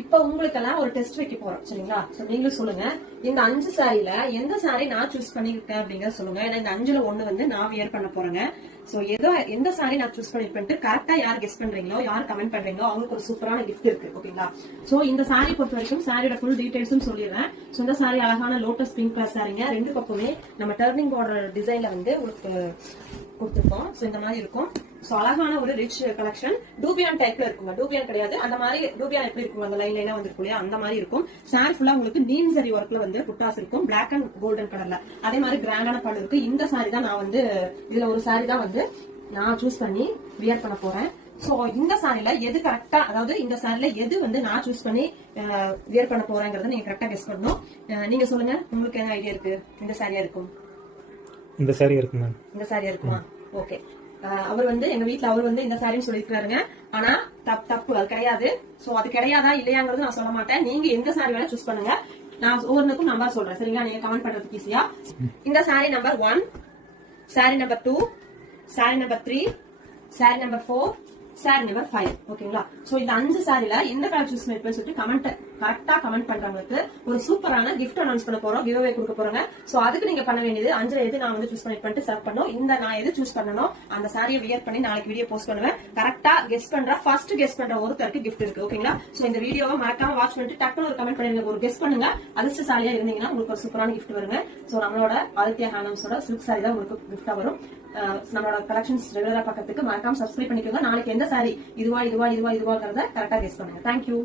இப்ப உங்களுக்கெல்லாம் ஒரு டெஸ்ட் வைக்க போறோம் சரிங்களா? நீங்களும் சொல்லுங்க, இந்த 5 சாரில எந்த சாரி நான் சூஸ் பண்ணிருக்கேன் அப்படிங்கறத சொல்லுங்க. ஏன்னா இந்த 5ல 1 வந்து நான் வியர் பண்ண போறேங்க. சோ எந்த சாரி நான் சூஸ் பண்ணிருப்பேன்ட்டு கரெக்டா யார் கெஸ் பண்றீங்களோ, யார் கமெண்ட் பண்றீங்களோ அவங்களுக்கு ஒரு சூப்பரான கிஃப்ட் இருக்கு. ஓகேங்களா? சோ இந்த சாரி பொறுத்த வரைக்கும் சாரியோட ஃபுல் டீடைல்ஸும் சொல்லிடுறேன். சோ இந்த சாரி அழகான லோட்டஸ் பிங்க் கலர் சாரிங்க. 2 பக்கமே நம்ம டர்னிங் பார்டர் டிசைன்ல வந்து உங்களுக்கு கொடுத்துருக்கோம். சோ இந்த மாதிரி இருக்கும். சோ அழகான ஒரு ரிச் கலெக்ஷன். டூபியான் டைப்ல இருக்குங்க. டூபியான் கிடையாது, அந்த மாதிரி டூபியான் எப்படி இருக்கும் அந்த லைன் லைனா வந்து இல்லையா அந்த மாதிரி இருக்கும். சாரி ஃபுல்லா உங்களுக்கு நீம் சரி ஒர்க்ல வந்து புட்டாஸ் இருக்கும், பிளாக் அண்ட் கோல்டன் கலர்ல. அதே மாதிரி கிராண்டான பல்லு இருக்கு. இந்த சாரி தான் நான் வந்து இதுல ஒரு சாரி தான் வந்து நான் சூஸ் பண்ணி வியர் பண்ண போறேன். சோ இந்த சாரில எது கரெக்டா, அதாவது இந்த சாரில எது வந்து நான் சூஸ் பண்ணி வியர் பண்ண போறேங்கிறத நீங்க கரெக்டா கெஸ் பண்ணணும். நீங்க சொல்லுங்க, உங்களுக்கு என்ன ஐடியா இருக்கு? இந்த சாரியா இருக்கும், இந்த சாரி இருக்குங்க, இந்த சாரியா இருக்குமா? ஓகே. அவர் வந்து எங்க வீட்டுல அவர் வந்து இந்த சாரின்னு சொல்லிருக்காருங்க. ஆனா தப்பு அது கிடையாது. சோ அது கிடையாதா இல்லையாங்கிறது நான் சொல்ல மாட்டேன். நீங்க எந்த சாரி வேணா சூஸ் பண்ணுங்க. நான் ஒவ்வொன்றுக்கும் நம்பர் சொல்றேன் சரிங்களா? நீங்க கமெண்ட் பண்றதுக்கு ஈஸியா. இந்த sorry number 1, sorry number 2, sorry number 3, sorry number 4, sorry number 5. ஓகேங்களா? சோ இந்த 5 சாரில எந்த கலர் சூஸ் பண்ணிருப்பேன்னு சொல்லிட்டு கரெக்டா கமெண்ட் பண்றவங்களுக்கு ஒரு சூப்பரான கிஃப்ட் அனௌன்ஸ் பண்ண போறோம், கிவ் அவே கொடுக்க போறோங்க. சோ அதுக்கு நீங்க பண்ண வேண்டியது 5ல எது நான் வந்து சூஸ் பண்ணிட்டு செலக்ட் பண்ணோம். இந்த நான் எது சூஸ் பண்ணணும் அந்த சாரியை வியர் பண்ணி நாளைக்கு வீடியோ போஸ்ட் பண்ணுவேன். கரெக்டா கெஸ் பண்ற ஃபர்ஸ்ட் கெஸ் பண்ற ஒருத்தருக்கு கிஃப்ட் இருக்கு. ஓகேங்களா? சோ இந்த வீடியோவை மறக்காம வாட்ச் பண்ணிட்டு டக்குனு ஒரு கமெண்ட் பண்ணுங்க, ஒரு கெஸ் பண்ணுங்க. அதிர்ஷ்டசாலியா இருந்தீங்கன்னா உங்களுக்கு ஒரு சூப்பரான கிஃப்ட் வருங்க. சோ நம்மளோட ஆதித்யா ஹேண்ட்லூம்ஸோட சில்க் சாரி தான் உங்களுக்கு கிஃப்டா வரும். நம்மளோட கலெக்ஷன்ஸ் ரெகுலரா பக்கத்துக்கு மறக்காம சப்ஸ்கிரைப் பண்ணிக்கோங்க. நாளைக்கு எந்த சாரி இதுவாங்கிறத கரெக்டா கெஸ் பண்ணுங்க. தேங்க்யூ.